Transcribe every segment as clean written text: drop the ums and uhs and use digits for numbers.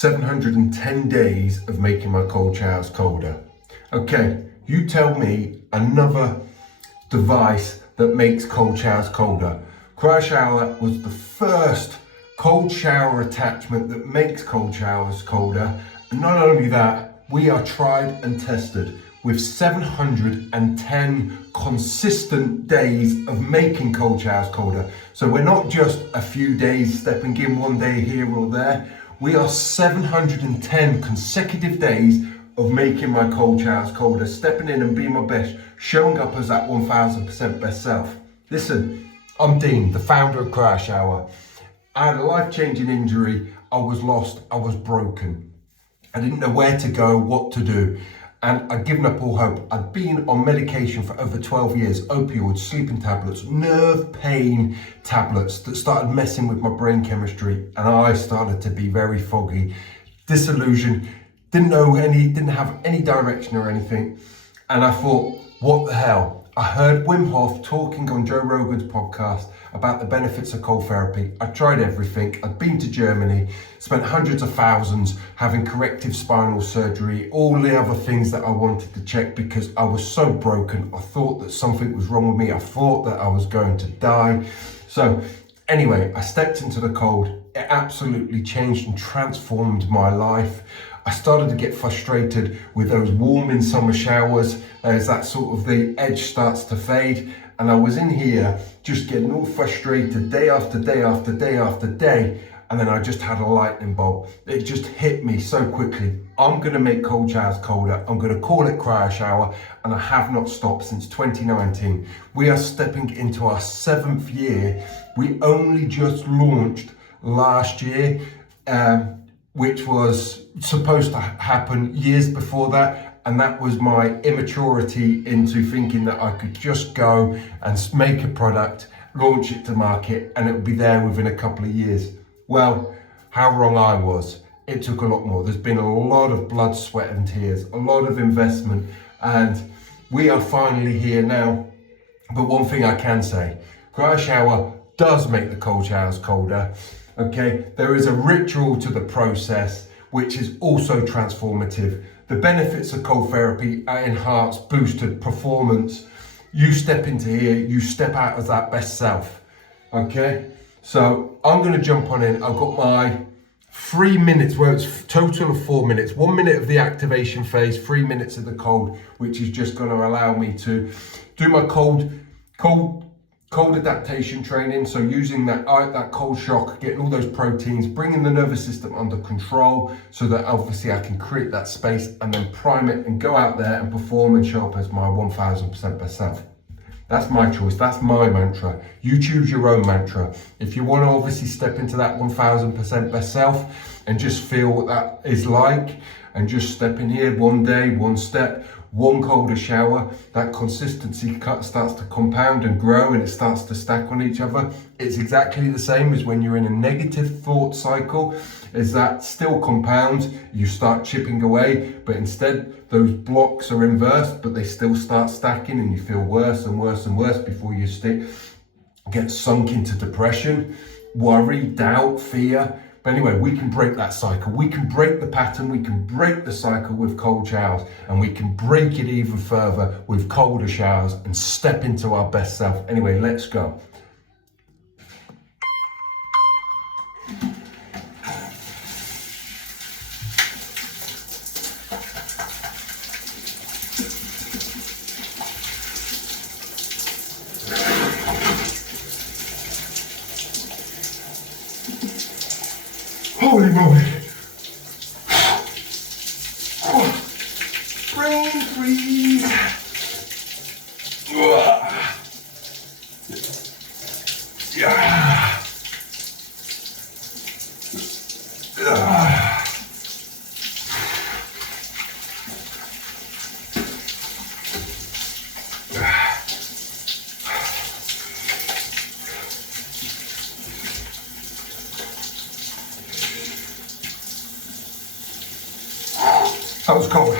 710 days of making my cold showers colder. Okay, you tell me another device that makes cold showers colder. CryoShower was the first cold shower attachment that makes cold showers colder. And not only that, we are tried and tested with 710 consistent days of making cold showers colder. So we're not just a few days stepping in one day here or there. We are 710 consecutive days of making my cold showers colder, stepping in and being my best, showing up as that 1000% best self. Listen, I'm Dean, the founder of CryoShower. I had a life-changing injury. I was lost, I was broken. I didn't know where to go, what to do. And I'd given up all hope. I'd been on medication for over 12 years, opioids, sleeping tablets, nerve pain tablets that started messing with my brain chemistry. And I started to be very foggy, disillusioned, didn't have any direction or anything. And I thought, what the hell? I heard Wim Hof talking on Joe Rogan's podcast about the benefits of cold therapy. I tried everything. I'd been to Germany, spent hundreds of thousands having corrective spinal surgery, all the other things that I wanted to check because I was so broken. I thought that something was wrong with me. I thought that I was going to die. So anyway, I stepped into the cold. It absolutely changed and transformed my life. I started to get frustrated with those warming summer showers as that sort of the edge starts to fade. And I was in here just getting all frustrated day after day after day after day. And then I just had a lightning bolt. It just hit me so quickly. I'm gonna make cold showers colder. I'm gonna call it CryoShower, and I have not stopped since 2019. We are stepping into our 7th year. We only just launched last year, which was supposed to happen years before that. And that was my immaturity into thinking that I could just go and make a product, launch it to market, and it would be there within a couple of years. Well, how wrong I was. It took a lot more. There's been a lot of blood, sweat and tears, a lot of investment, and we are finally here now. But one thing I can say, CryoShower does make the cold showers colder. Okay, there is a ritual to the process which is also transformative. The benefits of cold therapy are enhanced, boosted performance. You step into here, you step out as that best self. Okay, so I'm gonna jump on in. I've got my 3 minutes, well, it's total of 4 minutes. 1 minute of the activation phase, 3 minutes of the cold, which is just gonna allow me to do my cold adaptation training. So using that cold shock, getting all those proteins, bringing the nervous system under control so that obviously I can create that space and then prime it and go out there and perform and show up as my 1000% best self. That's my choice. That's my mantra. You choose your own mantra. If you want to obviously step into that 1000% best self and just feel what that is like and just step in here one day, one step, one colder shower, that consistency starts to compound and grow and it starts to stack on each other. It's exactly the same as when you're in a negative thought cycle. As that still compounds, you start chipping away, but instead those blocks are inversed, but they still start stacking and you feel worse and worse and worse before you get sunk into depression, worry, doubt, fear. But anyway, we can break that cycle. We can break the pattern. We can break the cycle with cold showers, and we can break it even further with colder showers and step into our best self. Anyway, let's go. Holy moly. Brain freeze. Yeah. That was cold.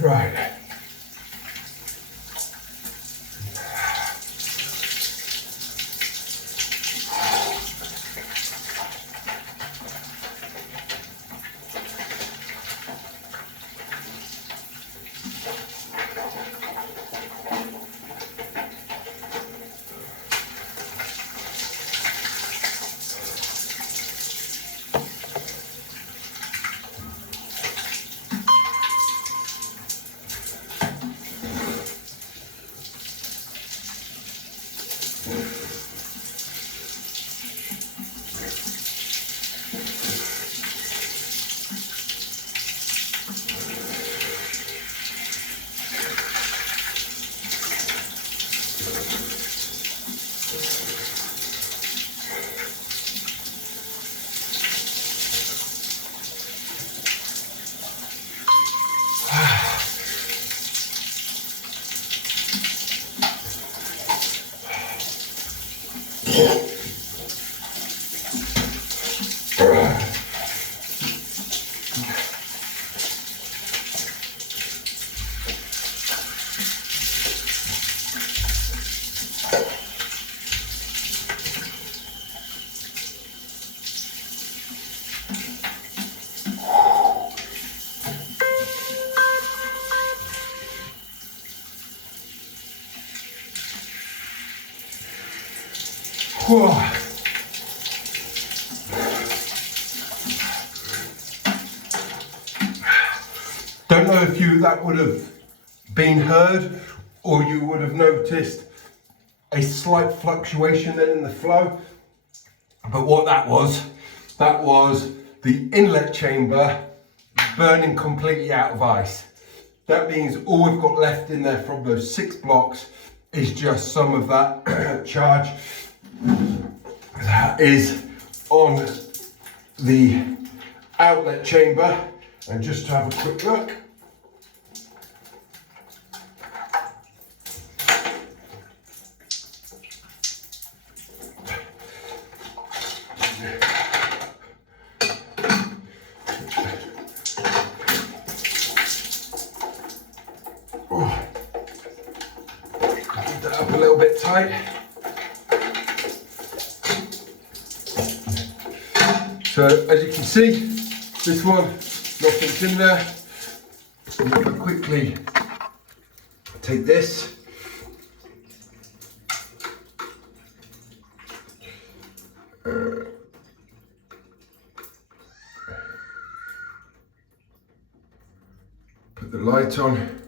Right. Whew. Don't know if that would have been heard, or you would have noticed a slight fluctuation then in the flow. But what that was the inlet chamber burning completely out of ice. That means all we've got left in there from those 6 blocks is just some of that charge that is on the outlet chamber. And just to have a quick look, keep that up a little bit tight. So as you can see, this one, nothing's in there. I'm going to quickly take this. Put the light on.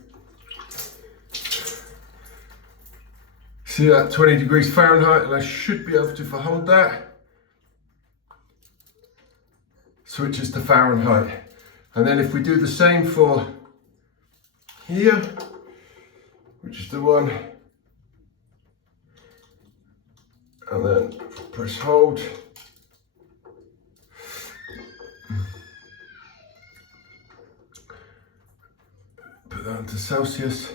See that 20 degrees Fahrenheit, and I should be able to, if I hold that, switches to Fahrenheit. And then if we do the same for here, which is the one, and then press hold. Put that into Celsius.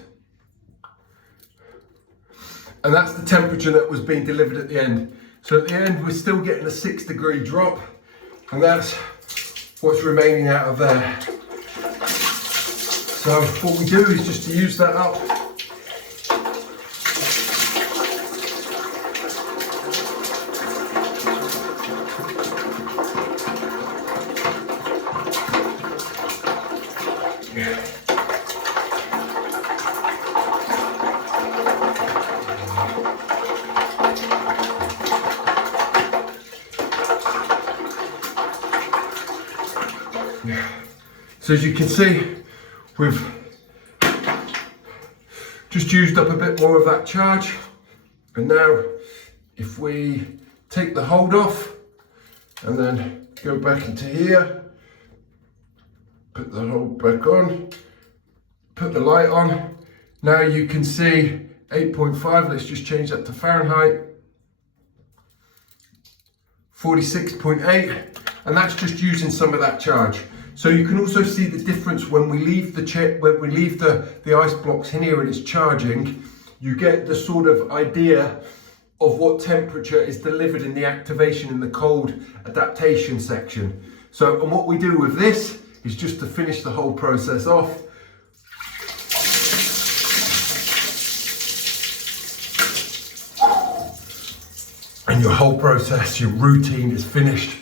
And that's the temperature that was being delivered at the end. So at the end, we're still getting a 6-degree drop, and that's what's remaining out of there. So what we do is just to use that up. So as you can see, we've just used up a bit more of that charge. And now if we take the hold off and then go back into here, put the hold back on, put the light on, now you can see 8.5, let's just change that to Fahrenheit, 46.8, and that's just using some of that charge. So you can also see the difference when we leave the ice blocks in here and it's charging. You get the sort of idea of what temperature is delivered in the activation in the cold adaptation section. So, and what we do with this is just to finish the whole process off. and your whole process, your routine is finished.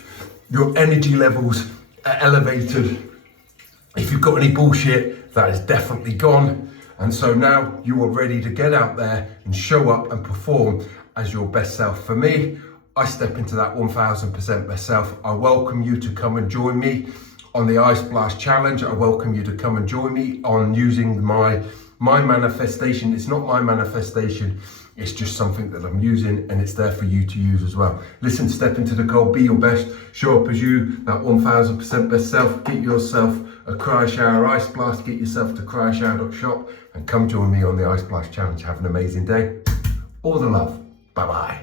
Your energy levels are elevated. If you've got any bullshit, that is definitely gone. And so now you are ready to get out there and show up and perform as your best self. For me, I step into that 1000% best self. I welcome you to come and join me on the Ice Blast Challenge. I welcome you to come and join me on using my manifestation. It's not my manifestation, it's just something that I'm using, and it's there for you to use as well. Listen, step into the cold, be your best, show up as you, that 1000% best self. Get yourself a CryoShower Ice Blast, get yourself to cryoshower.shop and come join me on the Ice Blast Challenge. Have an amazing day. All the love. Bye-bye.